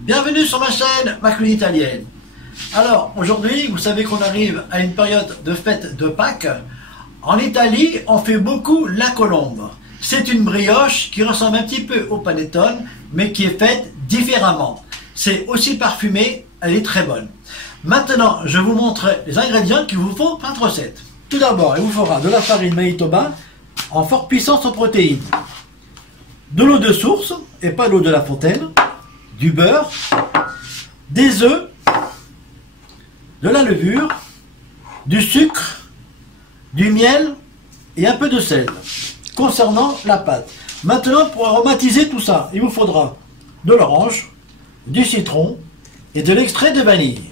Bienvenue sur ma chaîne, ma cuisine italienne. Alors, aujourd'hui, vous savez qu'on arrive à une période de fête de Pâques. En Italie, on fait beaucoup la colombe. C'est une brioche qui ressemble un petit peu au panettone, mais qui est faite différemment. C'est aussi parfumé, elle est très bonne. Maintenant, je vous montre les ingrédients qu'il vous faut pour cette recette. Tout d'abord, il vous faudra de la farine Manitoba en forte puissance en protéines, de l'eau de source et pas l'eau de la fontaine, du beurre, des œufs, de la levure, du sucre, du miel et un peu de sel. Concernant la pâte, maintenant pour aromatiser tout ça, il vous faudra de l'orange, du citron et de l'extrait de vanille.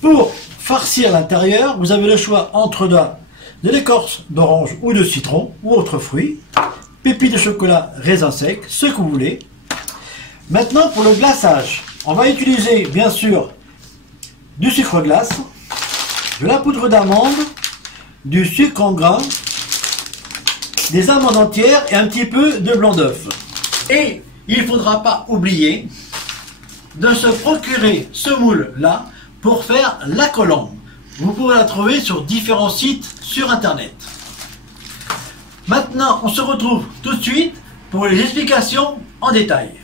Pour farcir l'intérieur, vous avez le choix entre de l'écorce d'orange ou de citron ou autre fruit, pépites de chocolat, raisin sec, ce que vous voulez. Maintenant pour le glaçage, on va utiliser bien sûr du sucre glace, de la poudre d'amande, du sucre en grains, des amandes entières et un petit peu de blanc d'œuf. Et il ne faudra pas oublier de se procurer ce moule là pour faire la colombe. Vous pourrez la trouver sur différents sites sur internet. Maintenant on se retrouve tout de suite pour les explications en détail.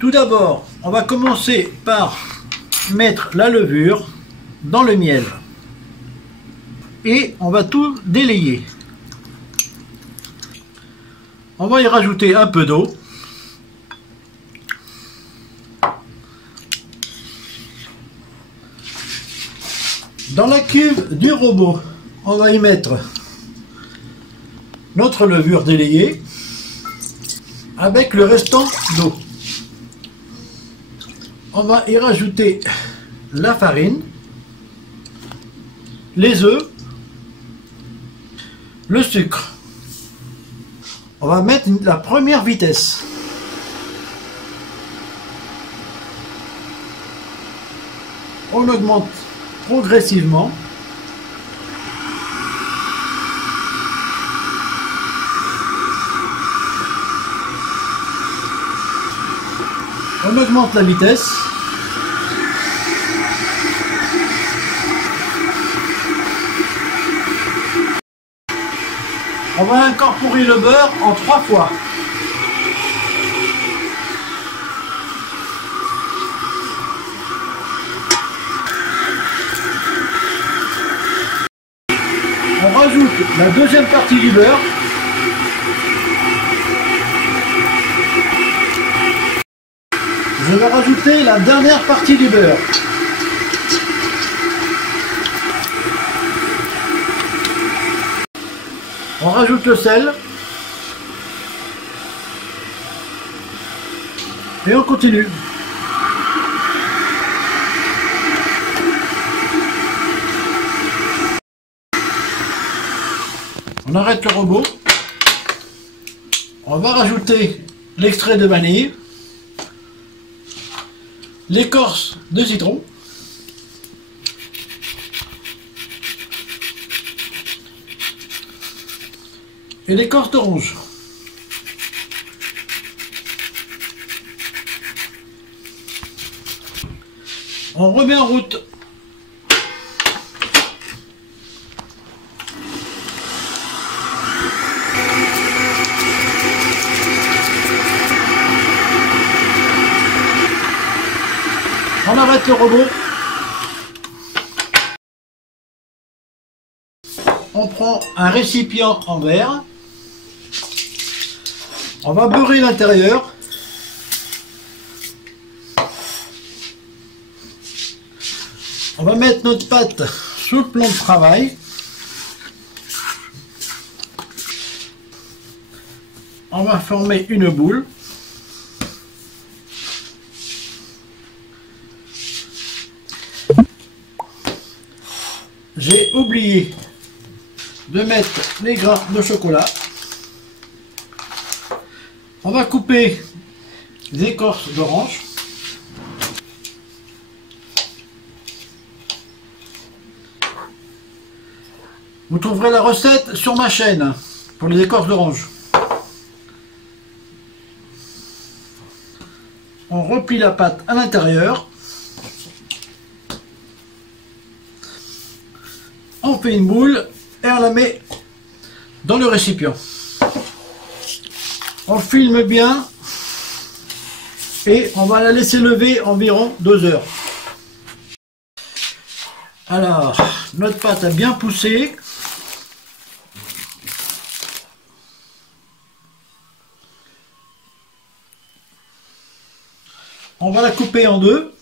Tout d'abord, on va commencer par mettre la levure dans le miel. Et on va tout délayer. On va y rajouter un peu d'eau. Dans la cuve du robot, on va y mettre notre levure délayée avec le restant d'eau. On va y rajouter la farine, les œufs, le sucre. On va mettre la première vitesse. On augmente progressivement. On augmente la vitesse. On va incorporer le beurre en 3 fois. On rajoute la deuxième partie du beurre. Je vais rajouter la dernière partie du beurre. On rajoute le sel. Et on continue. On arrête le robot. On va rajouter l'extrait de vanille, l'écorce de citron, et l'écorce d'orange. On remet en route. On arrête le robot. On prend un récipient en verre. On va beurrer l'intérieur. On va mettre notre pâte sur le plan de travail. On va former une boule. J'ai oublié de mettre les grains de chocolat. On va couper les écorces d'orange. Vous trouverez la recette sur ma chaîne pour les écorces d'orange. On replie la pâte à l'intérieur. On fait une boule et on la met dans le récipient. On filme bien et on va la laisser lever environ 2 heures. Alors, notre pâte a bien poussé. On va la couper en deux.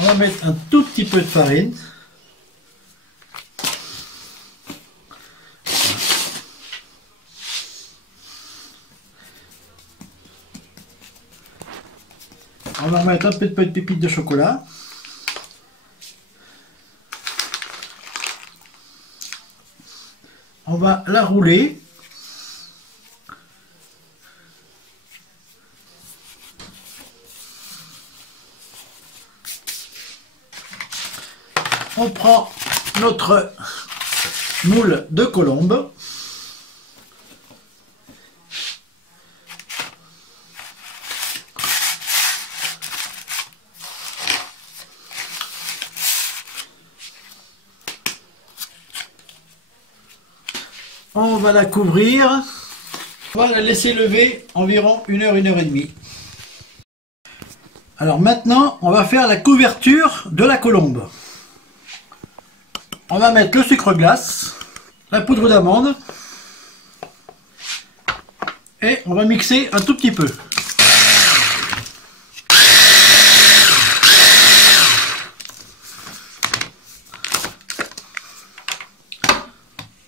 On va mettre un tout petit peu de farine. On va mettre un peu de pépites de chocolat. On va la rouler. On prend notre moule de colombe. On va la couvrir. On va la laisser lever environ 1 heure, 1 heure et demie. Alors maintenant, on va faire la couverture de la colombe. On va mettre le sucre glace, la poudre d'amande et on va mixer un tout petit peu.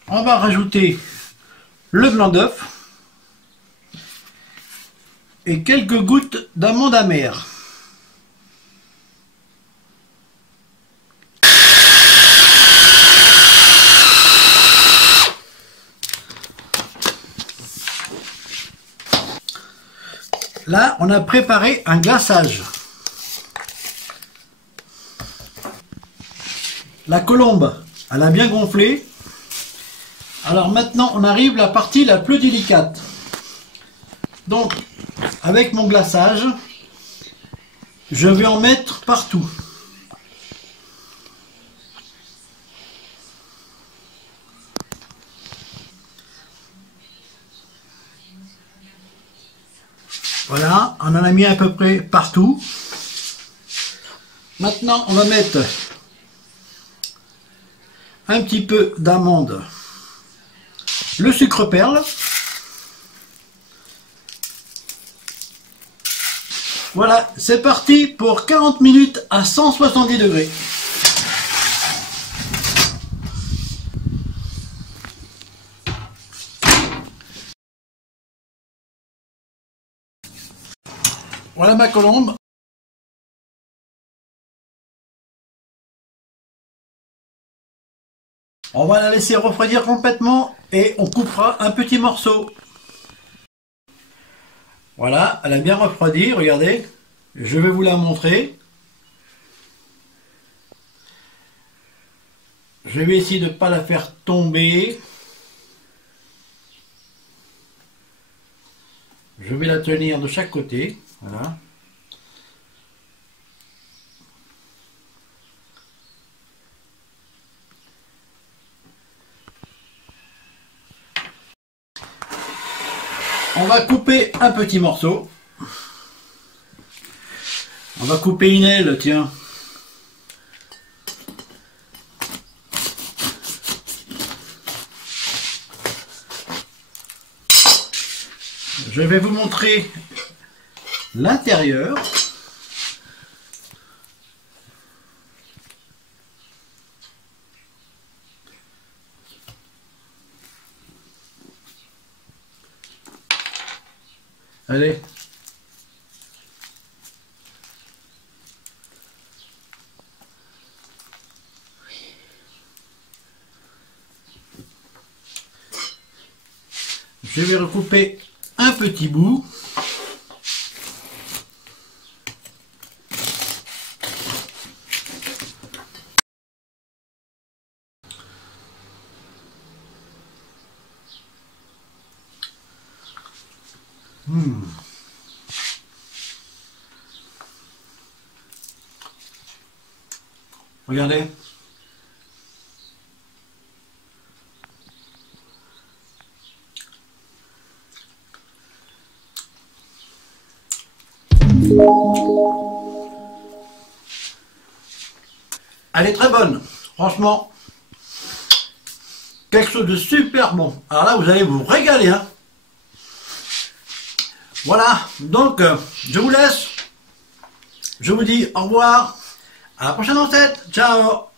On va rajouter le blanc d'œuf et quelques gouttes d'amande amère. Là, on a préparé un glaçage. La colombe, elle a bien gonflé. Alors maintenant, on arrive à la partie la plus délicate. Donc, avec mon glaçage, je vais en mettre partout. Voilà, on en a mis à peu près partout. Maintenant, on va mettre un petit peu d'amande, le sucre perle. Voilà, c'est parti pour 40 minutes à 170 degrés. Voilà ma colombe. On va la laisser refroidir complètement et on coupera un petit morceau. Voilà, elle a bien refroidi, regardez. Je vais vous la montrer. Je vais essayer de ne pas la faire tomber. Je vais la tenir de chaque côté. Voilà. On va couper un petit morceau. On va couper une aile, tiens. Je vais vous montrer l'intérieur. Allez. je vais recouper un petit bout. Regardez. Elle est très bonne, franchement. Quelque chose de super bon. Alors là, vous allez vous régaler, hein. Voilà, donc je vous laisse. Je vous dis au revoir. À la prochaine recette. Ciao.